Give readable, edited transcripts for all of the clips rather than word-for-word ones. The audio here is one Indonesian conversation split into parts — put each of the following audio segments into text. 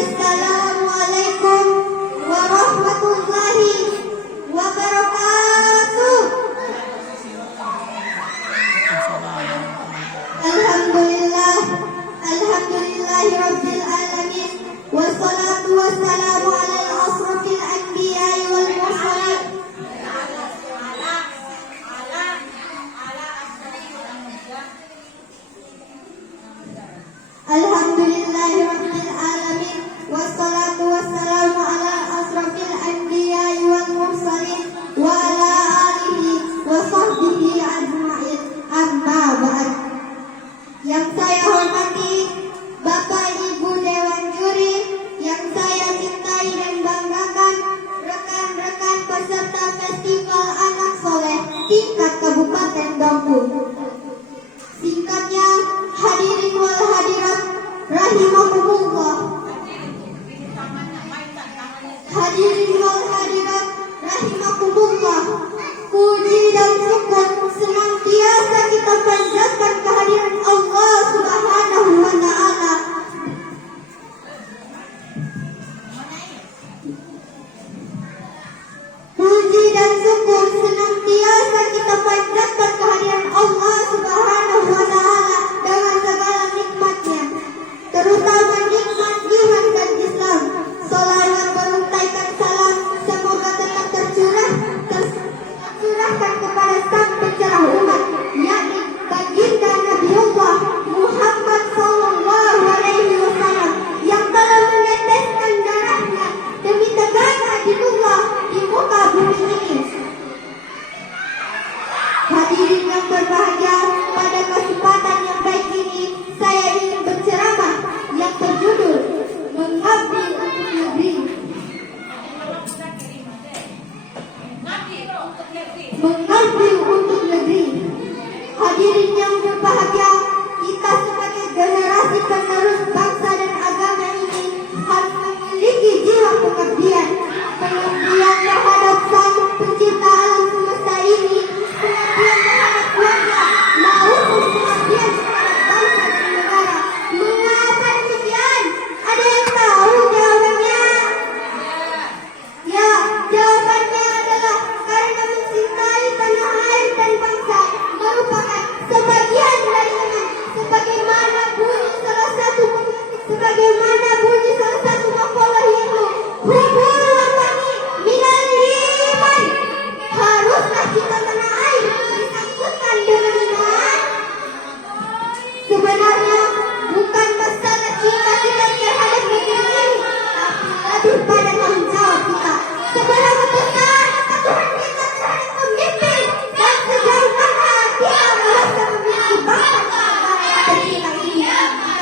Assalamualaikum warahmatullahi wabarakatuh. Alhamdulillahirabbil alamin wassalatu wassalamu ala asrofil anbiya'i wal mursalin. Alhamdulillahirabbil alamin wassalatu wassalamu ala asrofil anbiya'i wal mursalin wa ala alihi wa sahbihi ajma'in. Amma ba'd. Yang saya hormati Bapak Ibu Dewan Juri, yang saya cintai dan banggakan, rekan-rekan peserta Festival Anak Soleh tingkat Kabupaten Bangku. Singkatnya, hadirin wal hadirat rahimakumullah. Hadirin wal hadirat rahimakumullah. Puji dan syukur senantiasa kita panjatkan kehadiran Allah Subhanahu wa ta'ala. Puji dan syukur senantiasa kita panjatkan kehadiran Allah Subhanahu wa ta'ala dengan segala nikmatnya, terutama nikmat iman dan Islam. Salawat beruntaikan salam semoga tetap tercurahkan kepada sang pencerah umat, yakni baginda Nabiullah Muhammad sallallahu alaihi wasallam, yang telah meneteskan darahnya demi tegaknya dinullah di muka bumi ini. Hadirin yang berbahagia, pada kesempatan yang baik ini saya ingin berceramah yang berjudul Mengabdi untuk Negeri. Mengabdi untuk negeri. Hadirin yang berbahagia, kita sebagai generasi penerus bangsa dan agama ini harus memiliki jiwa pengabdian terhadap Sang Pencipta alam semesta ini, pengabdian terhadap keluarga, maupun pengabdian terhadap bangsa dan negara. Mengapa demikian? Ada yang tahu jawabannya? Ya, jawabannya adalah karena mencintai tanah air dan bangsa merupakan sebagian dari iman, sebagaimana bunyi salah satu makalah yaitu hubul watani minal iman. Haruskah kita tanah air disangkutkan dengan iman? Sebenarnya bukan masalah cinta kita terhadap negeri ini, tapi lebih pada tanggung jawab kita. Seberapa besar ketakutan kita terhadap pemimpin, dan sejauh mana kita merasa memiliki bangsa dan negara kita ini.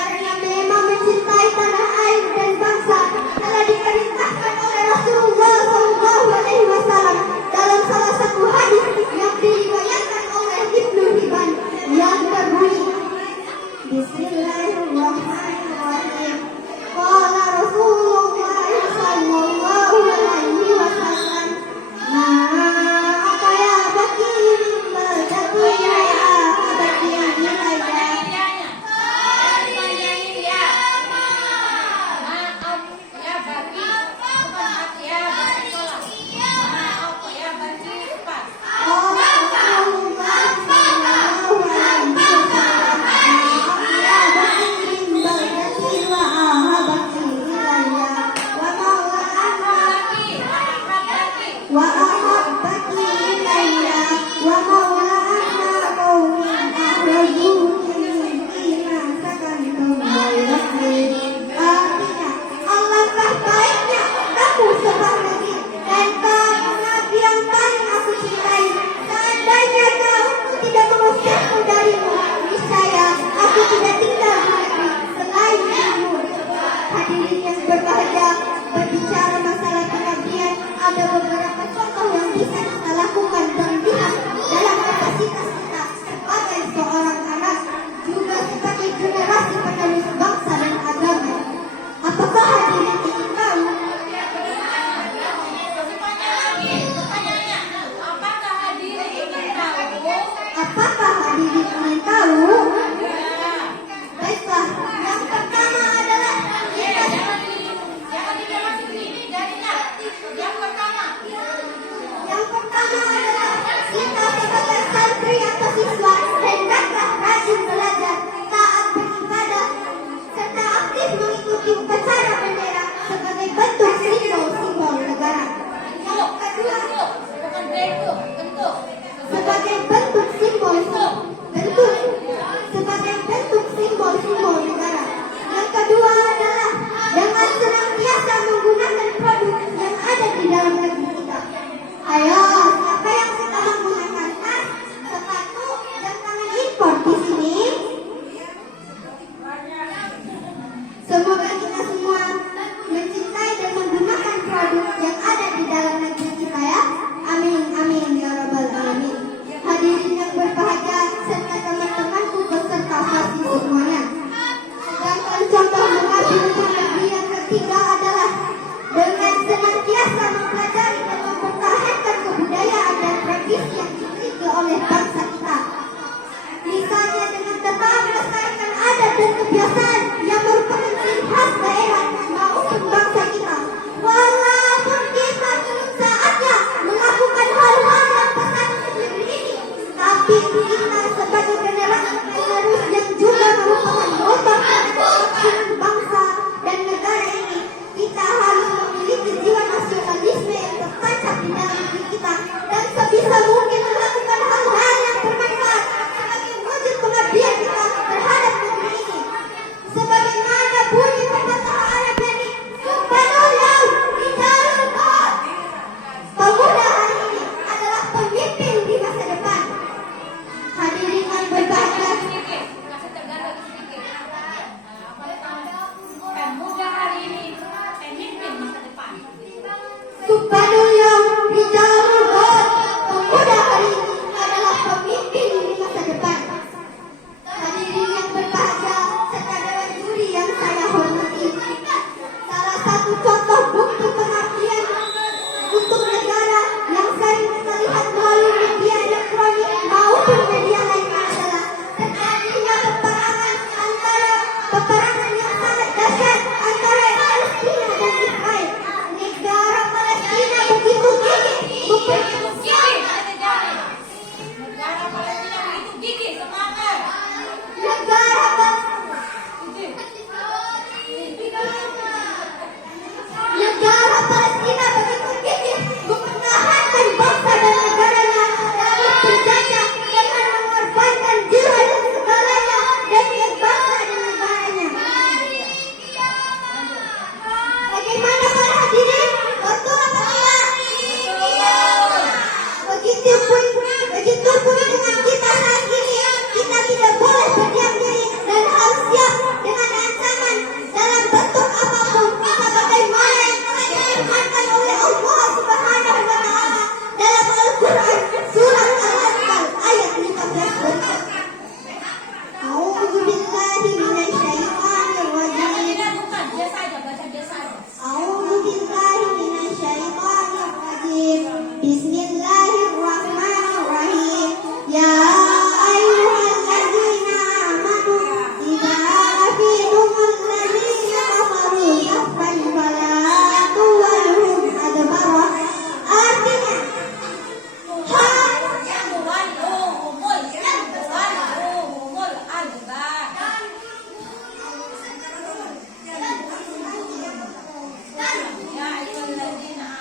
Karena memang mencintai tanah air dan bangsa telah diperintahkan oleh Rasulullah SAW dalam salah satu hadis yang diriwayatkan oleh Ibnu Hibban yang berbunyi, Bismillahirrahmanirrahim. Qala Rasulullah sallallahu alaihi wasallam, apa ya baki baldatu ya baki Hadirin yang berbahagia, berbicara masalah pengabdian, ada beberapa contoh yang bisa kita lakukan dan lihat dalam kapasitas kita sebagai seorang anak, juga sebagai generasi penerus bangsa dan agama. Apakah hadirin ingin tahu? Apakah hadirin ingin tahu? Baiklah, yang pertama adalah kita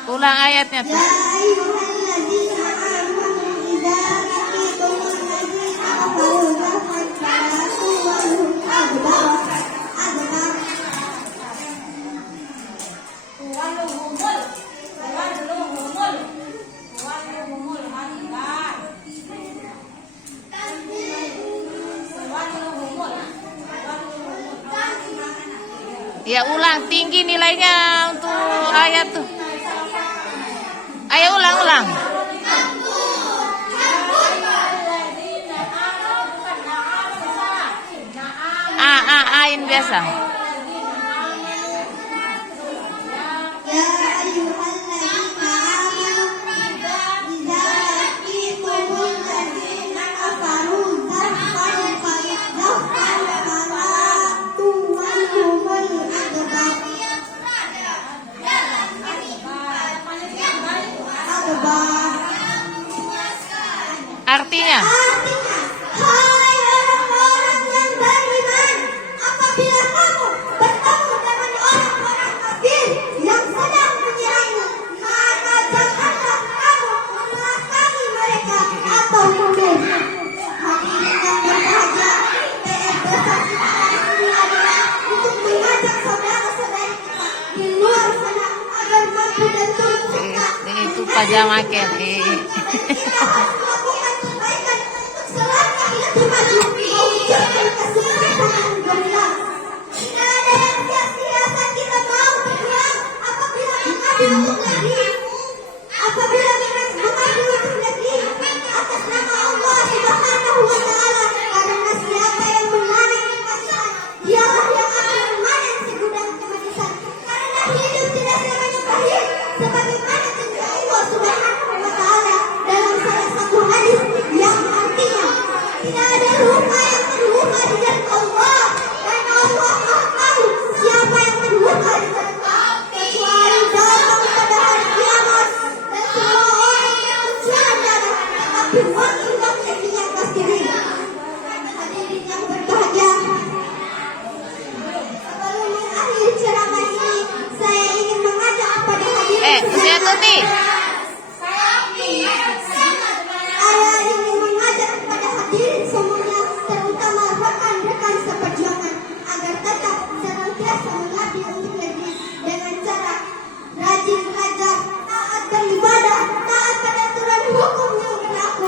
Ulang ayatnya tuh. يا أيها الذين آمنوا إذا لقيتم الذين كفروا زحفا فلا تولوهم أدبار Ya ulang tinggi nilainya untuk ayat tuh. Ayo ulang. Ain biasa. يا أيها الذين آمنوا إذا لقيتم الذين كفروا زحفا فلا تولوهم الأدبار. Artinya? Artinya, hai orang-orang yang beriman, apabila kamu bertemu dengan orang-orang kafir yang sedang menyerangmu, maka janganlah kamu membelakangi mereka atau mundur. Hadirin yang berbahagia, PR besar kita hari ini adalah untuk mengajak saudara-saudari kita di luar sana agar mampu dan turut serta Itu pajama kel. kita harus melakukan kebaikan untuk selangkah lebih maju mewujudkan kesuksesan gemilang. Tidak ada yang sia-sia saat kita mau berjuang apabila mengambil untuk negeri, apabila mengambil untuk negeri atas nama Allah Subhanahu wa Ta'ala. Karena siapa yang menarik kekasihan, dialah yang akan memanen segudang kemanisan. Karena hidup tidak selamanya pahit, sebagaimana janji Allah Subhanahu wa Ta'ala dalam salah satu hadis yang artinya tidak ada luka yang terluka di jalan Allah, dan Allah Maha tahu siapa yang terluka di jalan Allah, kecuali datang pada hari kiamat dan semua orang yang berjalan darah tetapi wakil-wakil yang pasti rindu. Hadirin yang berbahagia, sebelum mengakhiri ceramah ini, saya ingin mengajak kepada hadirin Usia Tuti. Saya ingin mengajak kepada hadirin semuanya, terutama rekan-rekan seperjuangan, agar tetap senantiasa mengabdi untuk negeri dengan cara rajin belajar, taat beribadah, taat pada aturan hukum yang berlaku,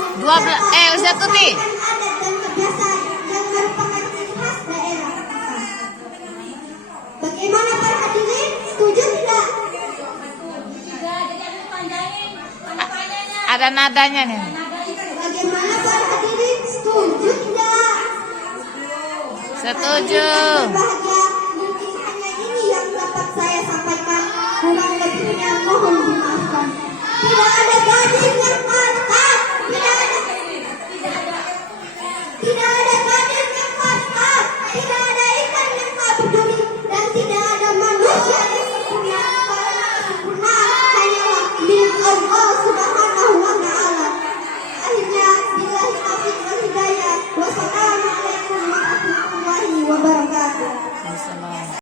Usia Tuti. serta adat dan kebiasaan yang merupakan ciri khas daerah. Bagaimana para hadirin? Setuju tidak? Ada nadanya nih. Bagaimana para hadirin? Setuju tidak? Setuju. Berbahagia